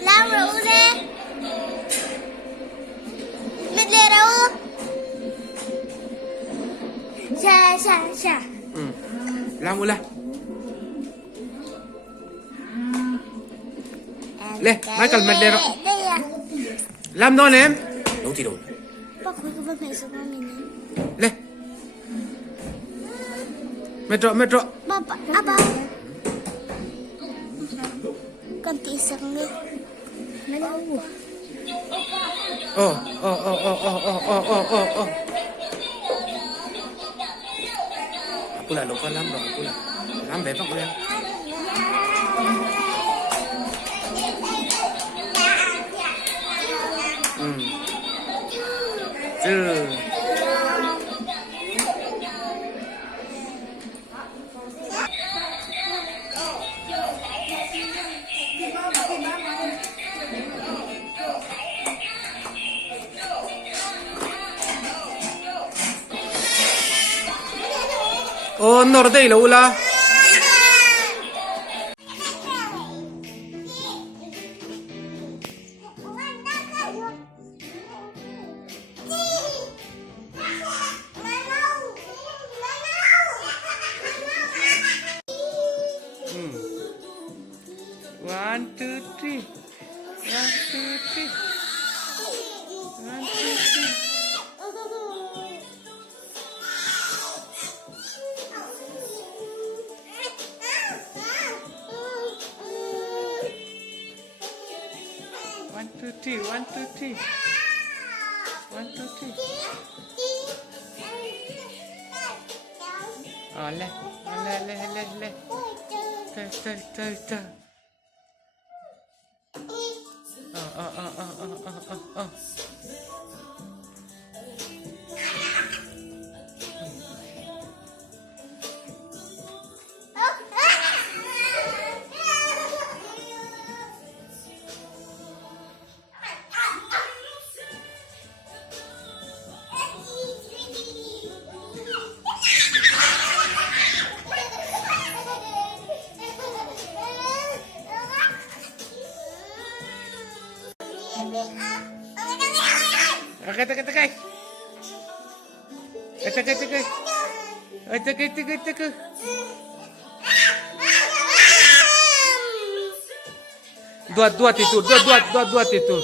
Lam rượu đi. Mệt lê đâu. Xa. Lam ulah. Lê, Michael mệt lê rồi. Đây à. Lam non em. Đâu thì đâu. Bác khuya có mẹ sao con mình nhé. Lê. Mệt rồi. Apa? Con tí sang đi. Oh. Aku lah lupa Lam rồi, aku lah. Lam về bắt em. Chứ. Oh, norde ilo ula. One, two, three. One, two, three. One, two, three. One, two, three. One, two, three. One, two, three. Oh, le. Ter. Oh. Tekai. Tekai. Dua tidur.